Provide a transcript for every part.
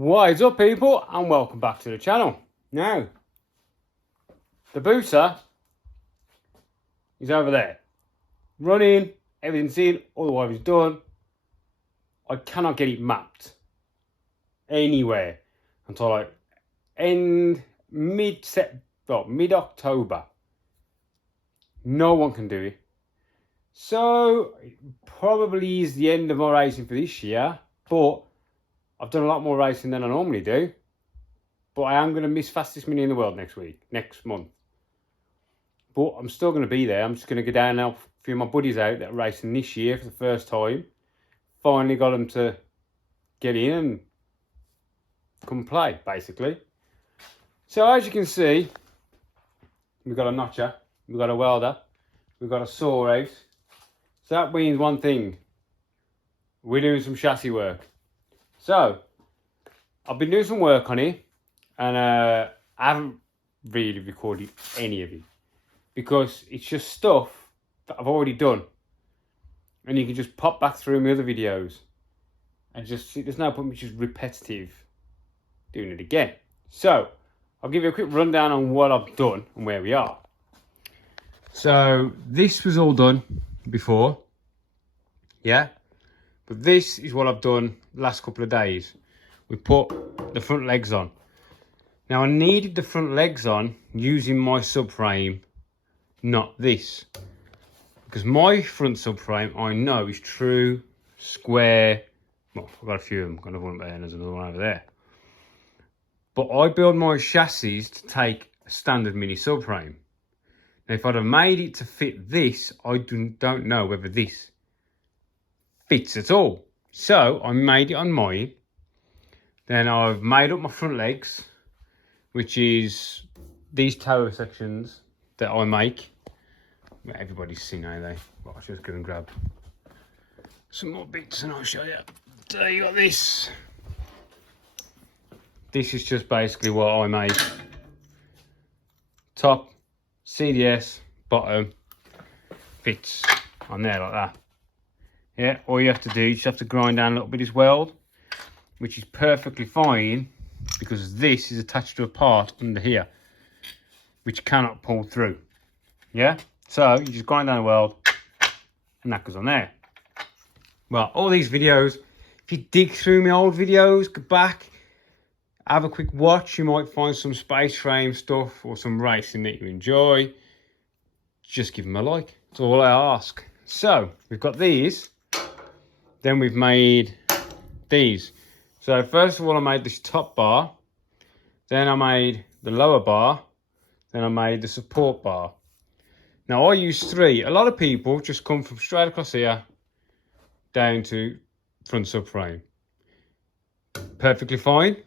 What is up, people, and welcome back to the channel. Now, the booster is over there, running, everything's in, all the wiring is done. I cannot get it mapped anywhere until like mid-October. No one can do it. So it probably is the end of my racing for this year, but I've done a lot more racing than I normally do. But I am going to miss fastest mini in the world next month. But I'm still going to be there. I'm just going to go down and help a few of my buddies out that are racing this year for the first time. Finally got them to get in and come play, basically. So as you can see, we've got a notcher, we've got a welder, we've got a saw out. So that means one thing. We're doing some chassis work. So, I've been doing some work on it, and I haven't really recorded any of it, because it's just stuff that I've already done, and you can just pop back through my other videos, and just see, there's no point in just repetitive doing it again. So, I'll give you a quick rundown on what I've done and where we are. So, this was all done before, yeah? But this is what I've done the last couple of days. We put the front legs on. Now I needed the front legs on using my subframe, not this. Because my front subframe, I know, is true, square. Well, I've got a few of them. I've got another one there and there's another one over there. But I build my chassis to take a standard mini subframe. Now if I'd have made it to fit this, I don't know whether this fits at all. So I made it on mine. Then I've made up my front legs, which is these tower sections that I make. Everybody's seen how they. Well, I'll just go and grab some more bits and I'll show you. So you got this. This is just basically what I made. Top, CDS, bottom, fits on there like that. Yeah, all you have to do, you just have to grind down a little bit as weld, which is perfectly fine because this is attached to a part under here, which cannot pull through. Yeah, so you just grind down a weld and that goes on there. Well, all these videos, if you dig through my old videos, go back, have a quick watch, you might find some space frame stuff or some racing that you enjoy. Just give them a like, that's all I ask. So, we've got these. Then we've made these. So first of all, I made this top bar. Then I made the lower bar. Then I made the support bar. Now I use 3. A lot of people just come from straight across here down to front subframe. Perfectly fine.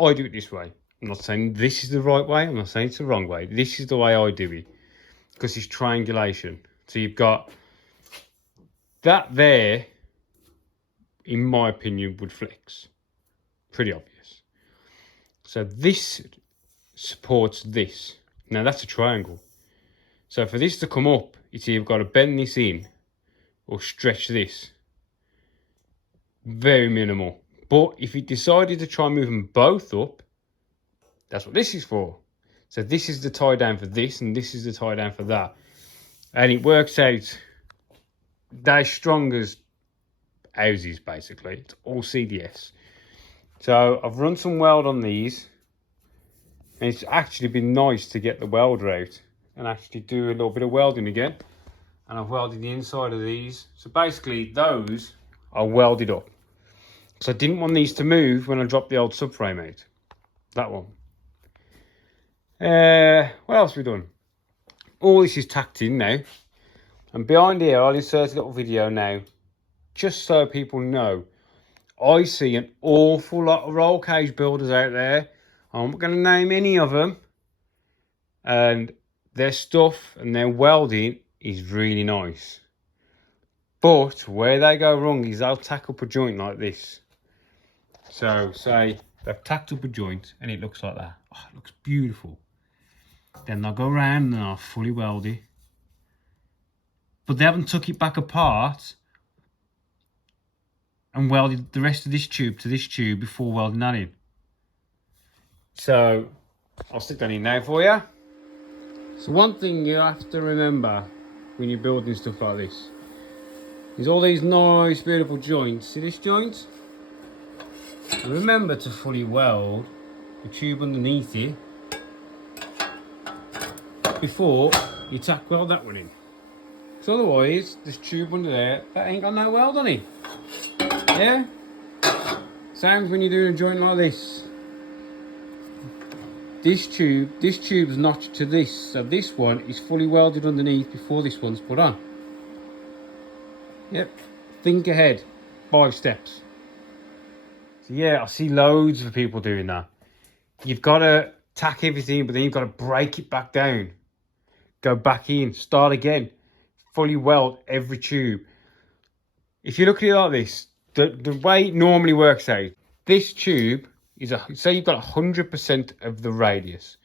I do it this way. I'm not saying this is the right way. I'm not saying it's the wrong way. This is the way I do it. Because it's triangulation. So you've got that there, in my opinion, would flex. Pretty obvious. So this supports this. Now that's a triangle. So for this to come up, it's either got to bend this in or stretch this. Very minimal. But if it decided to try and move them both up, that's what this is for. So this is the tie down for this and this is the tie down for that. And it works out. They're strong as houses, basically. It's all CDS. So I've run some weld on these, and it's actually been nice to get the welder out and actually do a little bit of welding again. And I've welded the inside of these. So basically those are welded up. So I didn't want these to move when I dropped the old subframe out. That one. What else have we done? All this is tacked in now. And behind here, I'll insert a little video now, just so people know. I see an awful lot of roll cage builders out there. I'm not going to name any of them. And their stuff and their welding is really nice. But where they go wrong is they'll tack up a joint like this. So say they've tacked up a joint and it looks like that. Oh, it looks beautiful. Then they'll go around and I'll fully weld it. But they haven't took it back apart and welded the rest of this tube to this tube before welding that in. So I'll stick that in now for you. So one thing you have to remember when you're building stuff like this is all these nice beautiful joints. See this joint? And remember to fully weld the tube underneath it before you tack weld that one in. So otherwise, this tube under there, that ain't got no weld on it. Yeah? Same as when you're doing a joint like this. This tube's notched to this, so this one is fully welded underneath before this one's put on. Yep, think ahead, 5 steps. So yeah, I see loads of people doing that. You've got to tack everything, but then you've got to break it back down. Go back in, start again, fully weld every tube. If you look at it like this, the way it normally works out, this tube is say you've got 100% of the radius.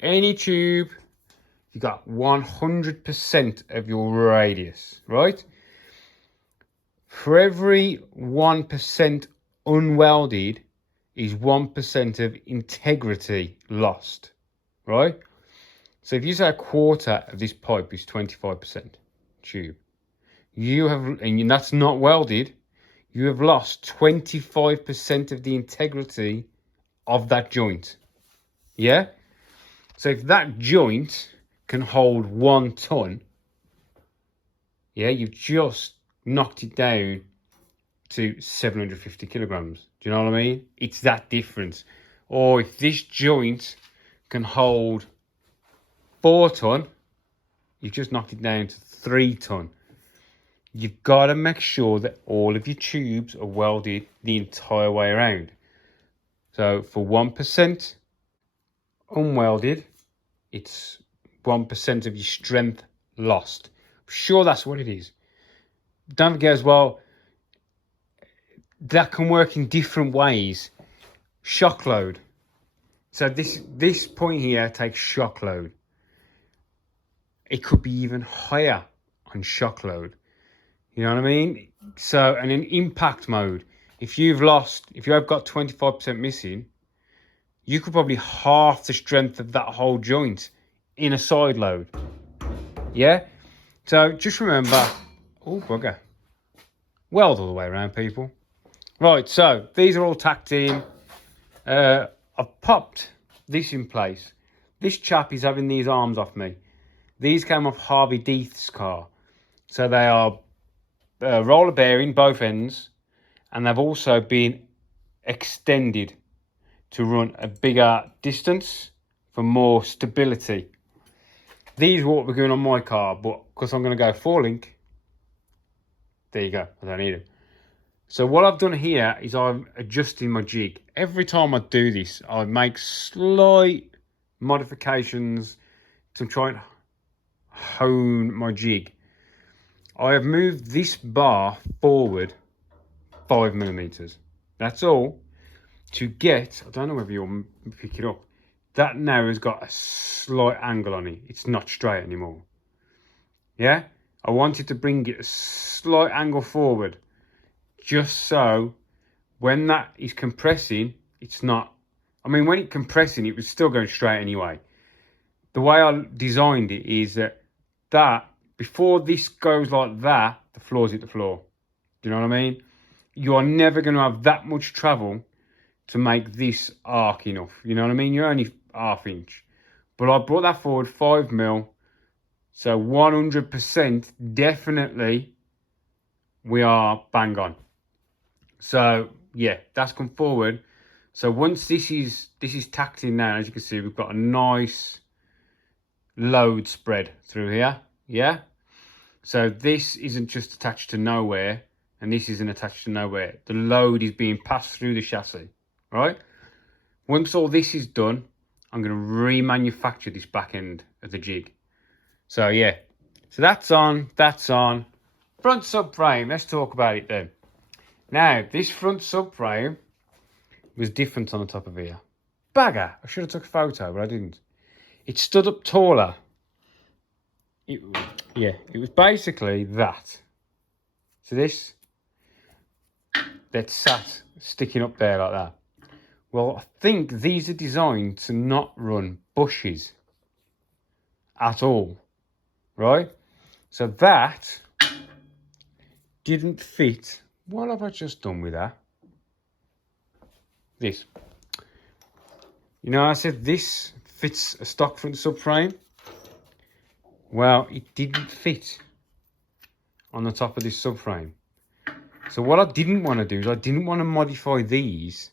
Any tube, you've got 100% of your radius, right? For every 1% unwelded is 1% of integrity lost, right? So if you say a quarter of this pipe is 25% tube, you have, and that's not welded, you have lost 25% of the integrity of that joint. Yeah? So if that joint can hold 1 ton, yeah, you've just knocked it down to 750 kilograms. Do you know what I mean? It's that difference. Or if this joint can hold 4 ton, you've just knocked it down to 3 ton. You've got to make sure that all of your tubes are welded the entire way around. So for 1% unwelded, it's 1% of your strength lost. I'm sure that's what it is. Don't forget as well, that can work in different ways. Shock load. So this point here takes shock load. It could be even higher on shock load. You know what I mean? So, and in impact mode, if you have got 25% missing, you could probably half the strength of that whole joint in a side load. Yeah? So just remember, oh bugger, weld all the way around, people. Right, so these are all tacked in. I've popped this in place. This chap is having these arms off me. These came off Harvey Deeth's car. So they are roller bearing, both ends, and they've also been extended to run a bigger distance for more stability. These are what we're doing on my car, but because I'm going to go 4-link, there you go, I don't need them. So what I've done here is I'm adjusting my jig. Every time I do this, I make slight modifications to try and hone my jig. I have moved this bar forward 5mm. That's all. To get, I don't know whether you'll pick it up, that now has got a slight angle on it. It's not straight anymore. Yeah? I wanted to bring it a slight angle forward, just so when that is compressing, it's not, I mean, when it's compressing, it was still going straight anyway. The way I designed it is that before this goes like that, the floor's hit the floor. Do you know what I mean? You are never going to have that much travel to make this arc enough. You know what I mean? You're only ½ inch. But I brought that forward 5mm. So 100% definitely we are bang on. So yeah, that's come forward. So once this is tacked in now, as you can see, we've got a nice load spread through here. Yeah. So this isn't just attached to nowhere, and this isn't attached to nowhere. The load is being passed through the chassis, right? Once all this is done, I'm going to remanufacture this back end of the jig. So yeah, so that's on. Front subframe, let's talk about it then. Now, this front subframe was different on the top of here. Bagger, I should have took a photo, but I didn't. It stood up taller. It was basically that. So that's sat sticking up there like that. Well, I think these are designed to not run bushes at all, right? So that didn't fit. What have I just done with that? This. You know, I said this fits a stock front subframe. Well, it didn't fit on the top of this subframe. So what I didn't want to do is I didn't want to modify these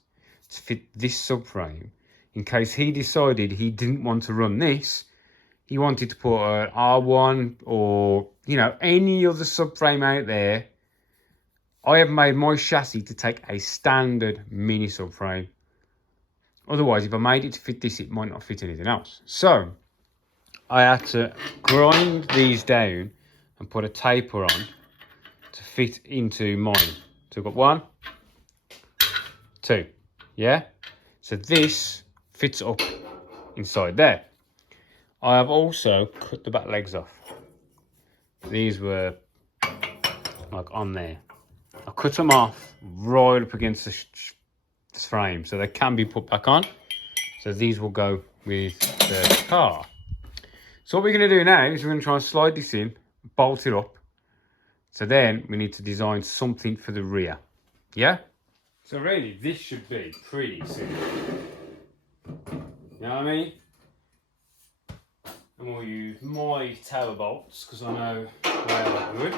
to fit this subframe in case he decided he didn't want to run this. He wanted to put an R1 or, you know, any other subframe out there. I have made my chassis to take a standard mini subframe. Otherwise, if I made it to fit this, it might not fit anything else. So I had to grind these down and put a taper on to fit into mine. So I've got 1, 2, yeah? So this fits up inside there. I have also cut the back legs off. These were like on there. I cut them off right up against this frame so they can be put back on. So these will go with the car. So what we're going to do now is we're going to try and slide this in, bolt it up. So then we need to design something for the rear. Yeah? So really, this should be pretty simple. You know what I mean? And we'll use my tower bolts because I know they are good.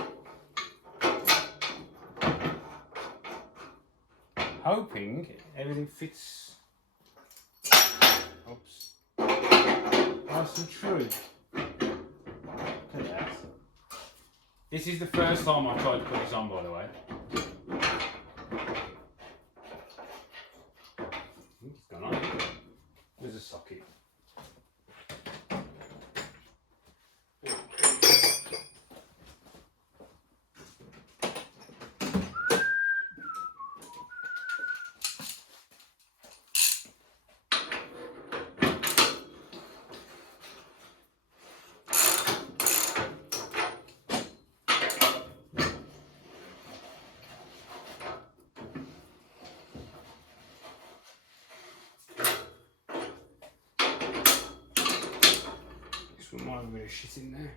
Hoping everything fits. Oops. Nice and true. Look at that. This is the first time I've tried to put this on, by the way. It's gone on. There's a socket. Might have a bit of shit in there.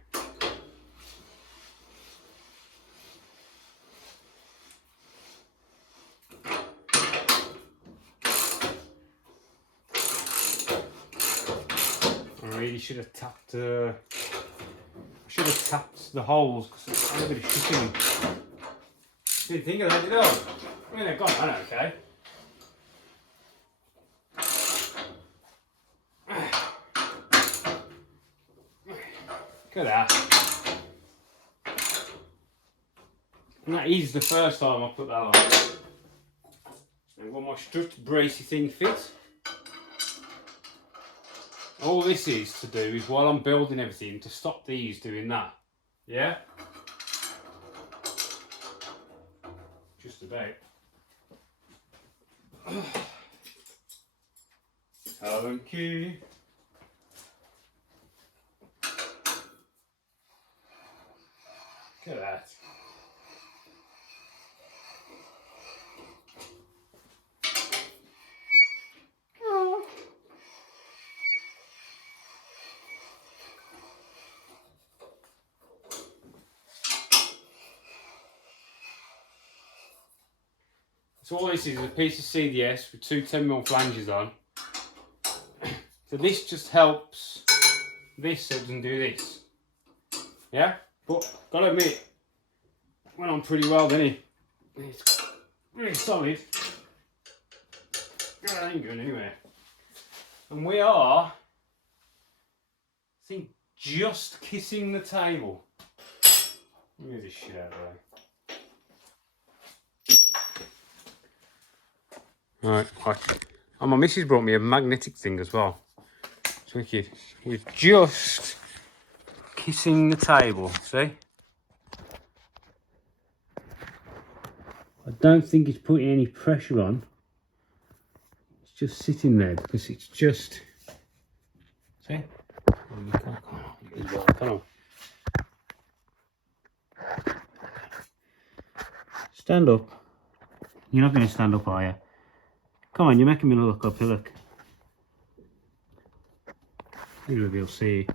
I really should have tapped. I should have tapped the holes because I had a bit of shit in them. Didn't think of that, did I? I mean, they've gone on okay. Look at that. And that is the first time I put that on. And will my strut bracey thing fit? All this is to do is while I'm building everything to stop these doing that. Yeah? Just about. Thank you. Look at that. So all this is a piece of CDS with two 10mm flanges on. So this just helps this so it doesn't do this. Yeah? But gotta admit, went on pretty well, didn't it? It's really solid. That ain't going anywhere. And we are, I think, just kissing the table. Move this shit out of the way. Right. And my missus brought me a magnetic thing as well. It's wicked. We're just kissing the table, see? I don't think it's putting any pressure on. It's just sitting there because it's just... See? Come on. Stand up. You're not going to stand up, are you? Come on, you're making me look up. Look. You'll see.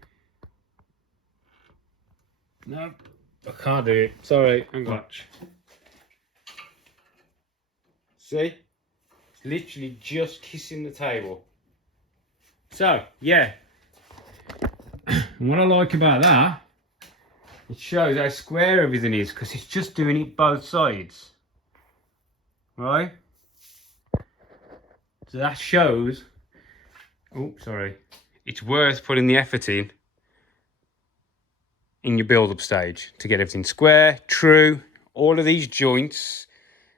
No, I can't do it. Sorry, hang on. See? It's literally just kissing the table. So, yeah. And what I like about that, it shows how square everything is, because it's just doing it both sides. Right? So that shows, oh, sorry, it's worth putting the effort in your build-up stage to get everything square, true. All of these joints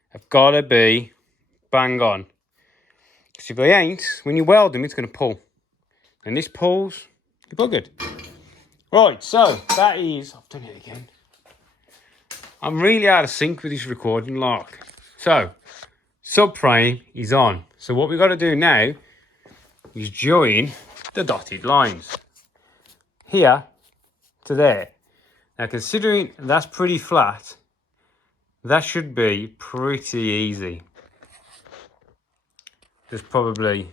have got to be bang on. Because if they ain't, when you weld them, it's going to pull. And this pulls, you're buggered. Right, so that is, I've done it again. I'm really out of sync with this recording, like. So, subframe is on. So what we've got to do now is join the dotted lines. Here to there. Now considering that's pretty flat, that should be pretty easy. There's probably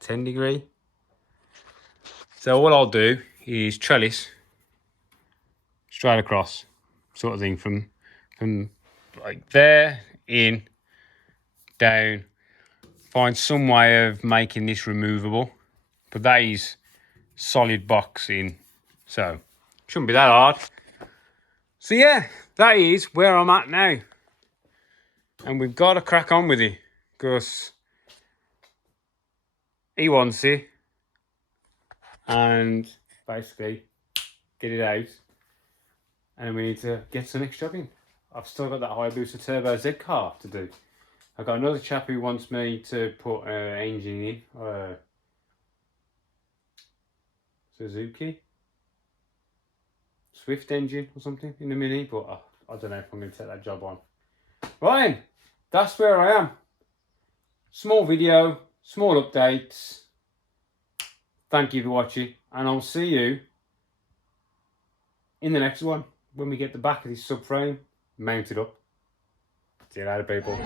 10 degree. So what I'll do is trellis straight across, sort of thing, from like there, in, down. Find some way of making this removable. But that is solid boxing, so shouldn't be that hard. So yeah, that is where I'm at now. And we've got to crack on with it, because he wants it. And basically get it out. And we need to get some next job in. I've still got that high booster turbo Z car to do. I've got another chap who wants me to put an engine in. Suzuki Swift engine or something in the Mini, but I don't know if I'm going to take that job on. Right, that's where I am. Small video, small updates. Thank you for watching, and I'll see you in the next one when we get the back of this subframe mounted up. See you later, people.